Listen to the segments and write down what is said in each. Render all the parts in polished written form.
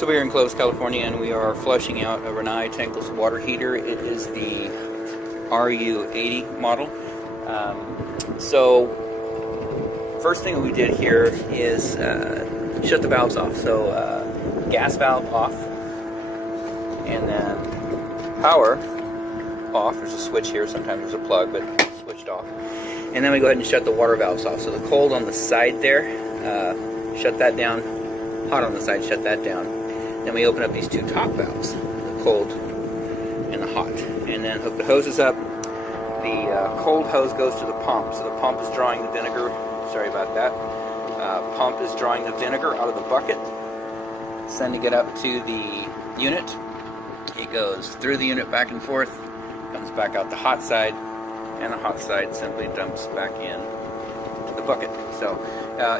So we are in Clovis, California, and we are flushing out a Rinnai tankless water heater. It is the RU80 model. So first thing that we did here is shut the valves off. So gas valve off, and then power off. There's a switch here. Sometimes there's a plug, but it's switched off. And then we go ahead and shut the water valves off. So the cold on the side there, shut that down. Hot on the side, shut that down. Then we open up these two top valves, the cold and the hot, and then hook the hoses up. The cold hose goes to the pump, so the pump is drawing the vinegar. Sorry about that. Pump is drawing the vinegar out of the bucket, sending it up to the unit. It goes through the unit back and forth, comes back out the hot side, and the hot side simply dumps back in to the bucket. So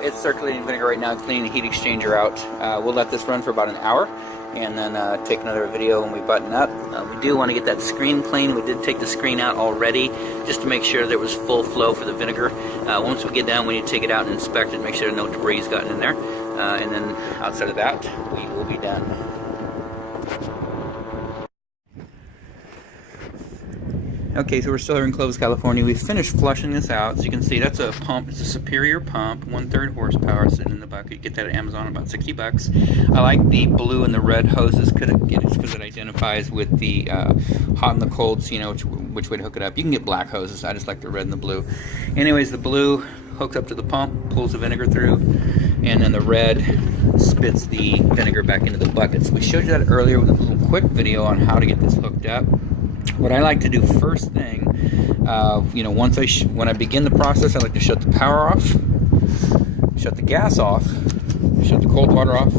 it's circulating vinegar right now, cleaning the heat exchanger out. We'll let this run for about an hour, and then take another video when we button up. We do want to get that screen clean. We did take the screen out already just to make sure there was full flow for the vinegar. Once we get done, we need to take it out and inspect it, make sure no debris has gotten in there. And then outside of that, we will be done. Okay, so we're still here in Clovis, California. We've finished flushing this out. As you can see, that's a pump. It's a Superior pump, 1/3 horsepower, sitting in the bucket. You get that at Amazon, about $60. I like the blue and the red hoses because it identifies with the hot and the cold, so you know which way to hook it up. You can get black hoses. I just like the red and the blue. Anyways, the blue hooks up to the pump, pulls the vinegar through, and then the red spits the vinegar back into the bucket. So we showed you that earlier with a little quick video on how to get this hooked up. What I like to do first thing, when I begin the process, I like to shut the power off, shut the gas off, shut the cold water off,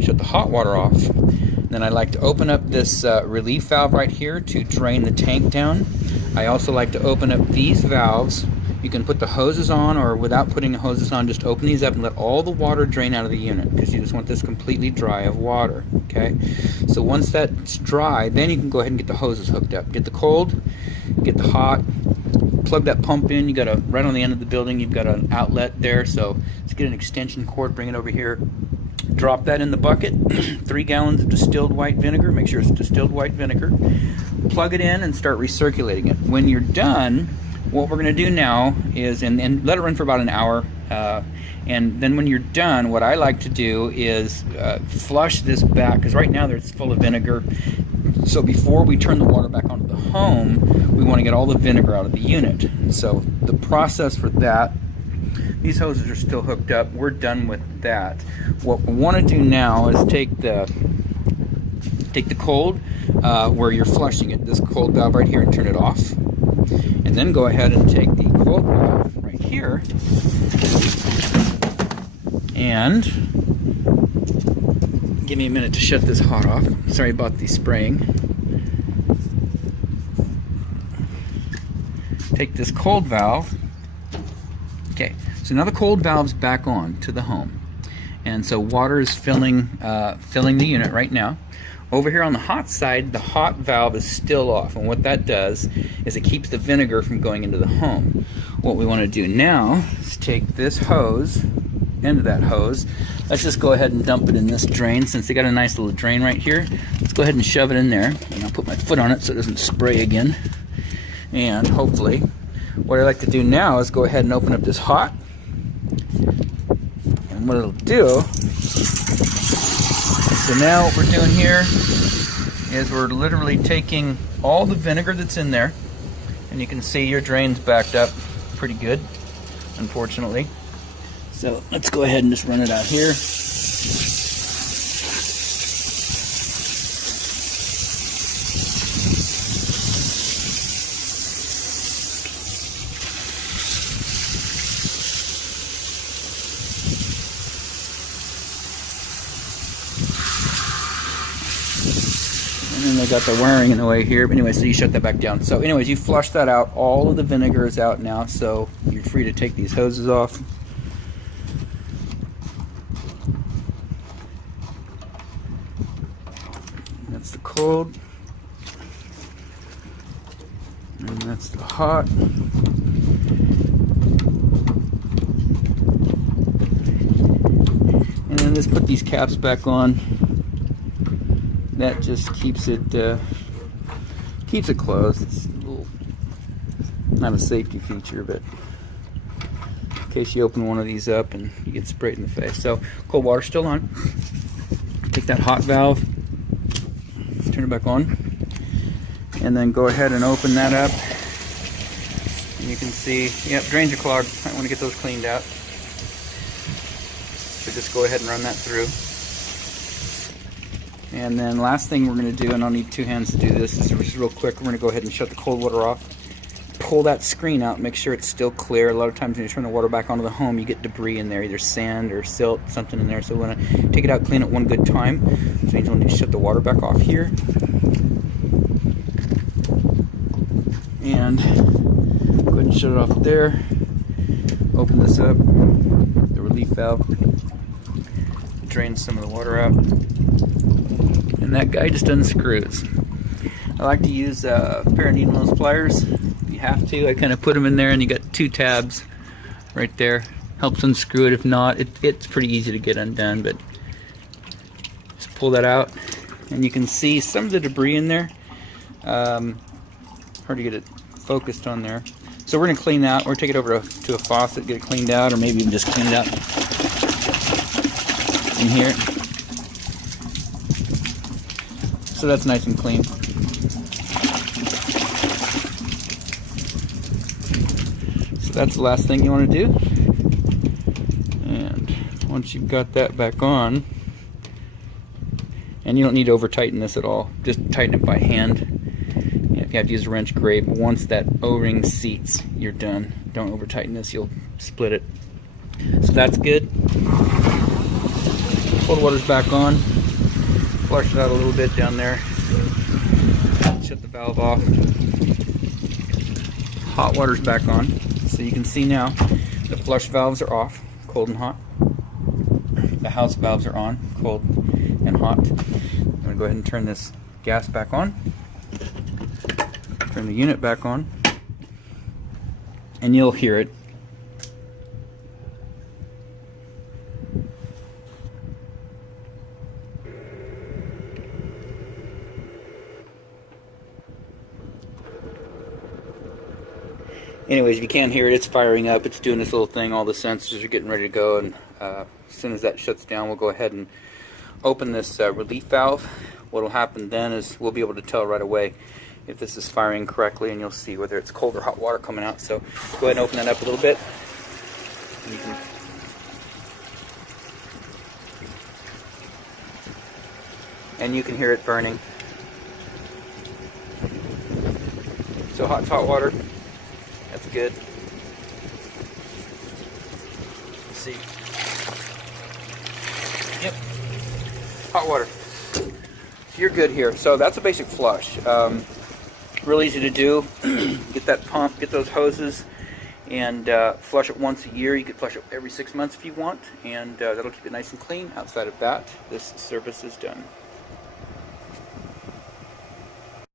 shut the hot water off. Then I like to open up this relief valve right here to drain the tank down. I also like to open up these valves. You can put the hoses on, or without putting the hoses on, just open these up and let all the water drain out of the unit, because you just want this completely dry of water. Okay, so once that's dry, then you can go ahead and get the hoses hooked up. Get the cold, get the hot, plug that pump in. You got a right on the end of the building, you've got an outlet there, so let's get an extension cord, bring it over here, drop that in the bucket. 3 gallons of distilled white vinegar. Make sure it's distilled white vinegar. Plug it in and start recirculating it. When you're done, what we're going to do now is, and let it run for about an hour, and then when you're done, what I like to do is flush this back, because right now it's full of vinegar. So before we turn the water back onto the home, we want to get all the vinegar out of the unit. So the process for that, these hoses are still hooked up. We're done with that. What we want to do now is take the cold, where you're flushing it, this cold valve right here, and turn it off. And then go ahead and take the cold valve right here and give me a minute to shut this hot off. Sorry about the spraying. Take this cold valve. Okay, so now the cold valve's back on to the home, and so water is filling the unit right now. Over here on the hot side, the hot valve is still off, and what that does is it keeps the vinegar from going into the home. What we want to do now is take this hose, end of that hose. Let's just go ahead and dump it in this drain, since they got a nice little drain right here. Let's go ahead and shove it in there, and I'll put my foot on it so it doesn't spray again. And hopefully, what I like to do now is go ahead and open up this hot, and what it'll do, so now what we're doing here is we're literally taking all the vinegar that's in there, and you can see your drain's backed up pretty good, unfortunately. So let's go ahead and just run it out here. And then they got the wiring in the way here. But anyway, so you shut that back down. So anyways, you flush that out. All of the vinegar is out now, so you're free to take these hoses off. That's the cold. And that's the hot. And then let's put these caps back on. that just keeps it closed. It's a little, not a safety feature, but in case you open one of these up and you get sprayed in the face. So cold water's still on. Take that hot valve, turn it back on, and then go ahead and open that up. And you can see, yep, drains are clogged. Might want to get those cleaned out. So just go ahead and run that through. And then last thing we're going to do, and I'll need two hands to do this, is just real quick, we're going to go ahead and shut the cold water off. Pull that screen out, make sure it's still clear. A lot of times when you turn the water back onto the home, you get debris in there, either sand or silt, something in there. So we want to take it out, clean it one good time. So means we'll need to shut the water back off here. And go ahead and shut it off there. Open this up, the relief valve. Drain some of the water out. And that guy just unscrews. I like to use a pair of needle nose pliers. If you have to, I kind of put them in there, and you got two tabs right there. Helps unscrew it. If not, it's pretty easy to get undone, but just pull that out, and you can see some of the debris in there. Hard to get it focused on there. So we're going to clean that. We're going to take it over to a faucet, get it cleaned out, or maybe even just clean it out in here. So that's nice and clean. So that's the last thing you want to do. And once you've got that back on, and you don't need to over tighten this at all, just tighten it by hand. And if you have to use a wrench, great, but once that O-ring seats, you're done. Don't over tighten this, you'll split it. So that's good. Cold water's back on. Flush it out a little bit down there. Shut the valve off. Hot water's back on. So you can see now the flush valves are off, cold and hot. The house valves are on, cold and hot. I'm going to go ahead and turn this gas back on. Turn the unit back on. And you'll hear it. Anyways, if you can't hear it, it's firing up. It's doing this little thing. All the sensors are getting ready to go, and as soon as that shuts down, we'll go ahead and open this relief valve. What will happen then is we'll be able to tell right away if this is firing correctly, and you'll see whether it's cold or hot water coming out. So go ahead and open that up a little bit. And you can hear it burning. So hot water. That's good. Let's see. Yep. Hot water. So you're good here. So that's a basic flush. Real easy to do. Get that pump, get those hoses, and flush it once a year. You could flush it every 6 months if you want, and that'll keep it nice and clean. Outside of that, this service is done.